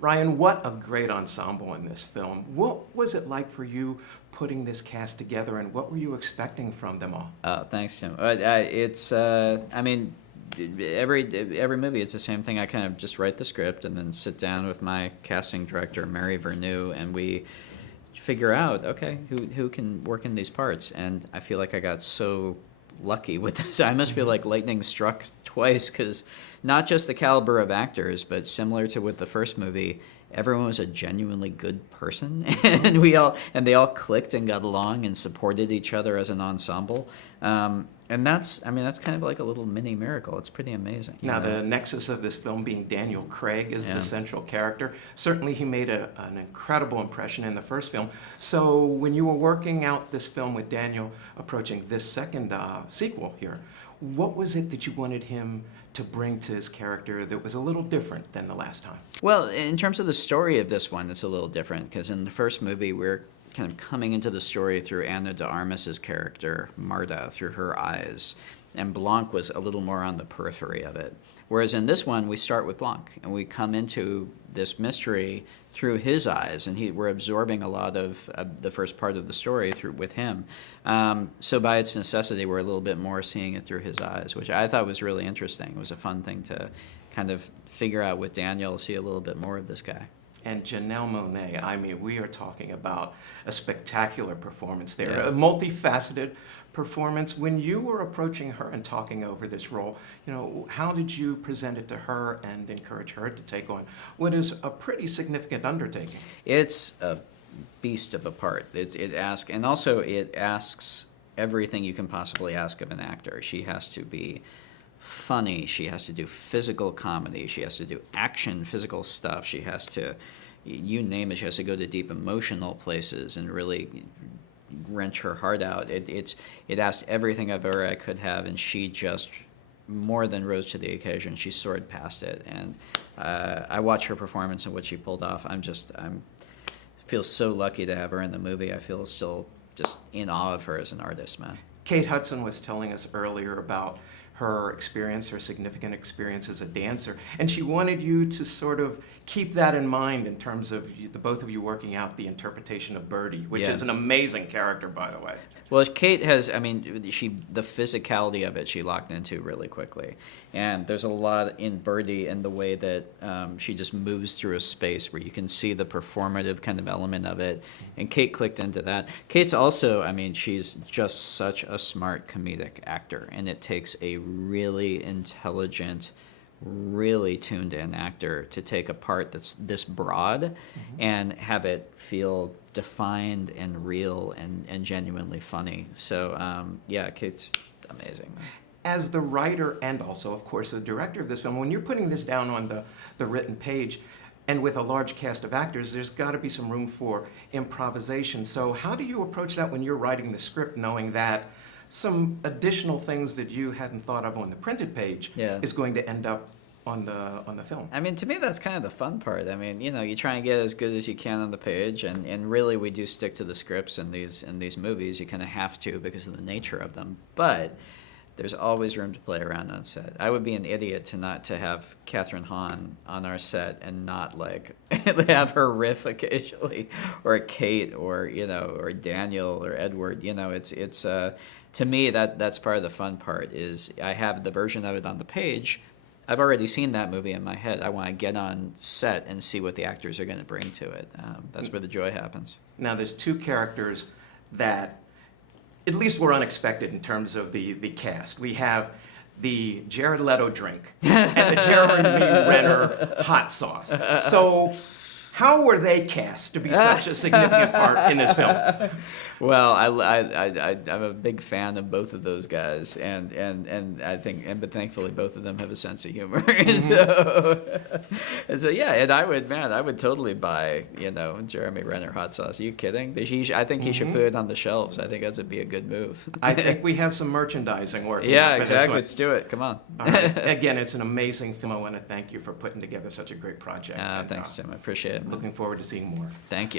Ryan, what a great ensemble in this film. What was it like for you putting this cast together, and what were you expecting from them all? Thanks, Tim. I mean, every movie, it's the same thing. I kind of just write the script and then sit down with my casting director, Mary Vernew, and we figure out, okay, who can work in these parts. And I feel like I got so lucky with this. I must feel like lightning struck twice, because not just the caliber of actors, but similar to with the first movie, everyone was a genuinely good person, and they all clicked and got along and supported each other as an ensemble. And that's kind of like a little mini miracle. It's pretty amazing. Now, the nexus of this film being Daniel Craig is the central character. Certainly, he made an incredible impression in the first film. So when you were working out this film with Daniel, approaching this second sequel here, what was it that you wanted him to bring to his character that was a little different than the last time? Well, in terms of the story of this one, it's a little different, because in the first movie, we're kind of coming into the story through Anna de Armas's character, Marta, through her eyes. And Blanc was a little more on the periphery of it. Whereas in this one, we start with Blanc, and we come into this mystery through his eyes, and we're absorbing a lot of the first part of the story with him. So by its necessity, we're a little bit more seeing it through his eyes, which I thought was really interesting. It was a fun thing to kind of figure out with Daniel, see a little bit more of this guy. And Janelle Monae, I mean, we are talking about a spectacular performance there, a multifaceted performance. When you were approaching her and talking over this role, how did you present it to her and encourage her to take on what is a pretty significant undertaking? It's a beast of a part. It asks everything you can possibly ask of an actor. She has to be funny, she has to do physical comedy, she has to do action, physical stuff, she has to, you name it, she has to go to deep emotional places and really wrench her heart out. It asked everything of her I could have, and she just more than rose to the occasion. She soared past it, and I watch her performance and what she pulled off. I feel so lucky to have her in the movie. I feel still just in awe of her as an artist, man. Kate Hudson was telling us earlier about her experience, her significant experience as a dancer, and she wanted you to sort of keep that in mind in terms of the both of you working out the interpretation of Birdie, which is an amazing character, by the way. Well, Kate has, the physicality of it, she locked into really quickly. And there's a lot in Birdie in the way that she just moves through a space where you can see the performative kind of element of it. And Kate clicked into that. Kate's also, she's just such a smart comedic actor. And it takes a really intelligent, really tuned in actor to take a part that's this broad and have it feel defined and real and genuinely funny. So Kate's amazing. As the writer and also, of course, the director of this film, when you're putting this down on the written page and with a large cast of actors, there's got to be some room for improvisation. So how do you approach that when you're writing the script, knowing that some additional things that you hadn't thought of on the printed page is going to end up on the film? To me, that's kind of the fun part. You try and get as good as you can on the page, and really we do stick to the scripts in these movies. You kind of have to because of the nature of them. But there's always room to play around on set. I would be an idiot to have Catherine Hahn on our set and not have her riff occasionally, or Kate, or Daniel or Edward. It's to me that's part of the fun part. Is I have the version of it on the page. I've already seen that movie in my head. I want to get on set and see what the actors are going to bring to it. That's where the joy happens. Now, there's two characters that at least were unexpected in terms of the cast. We have the Jared Leto drink and the Jeremy Renner hot sauce. So how were they cast to be such a significant part in this film? Well, I'm a big fan of both of those guys, and but thankfully both of them have a sense of humor. And I would totally buy Jeremy Renner hot sauce. Are you kidding? I think he should put it on the shelves. I think that'd be a good move. I think we have some merchandising work. Yeah, exactly. Let's do it. Come on. All right. Again, it's an amazing film. I want to thank you for putting together such a great project. Thanks, Tim. I appreciate it. Looking forward to seeing more. Thank you.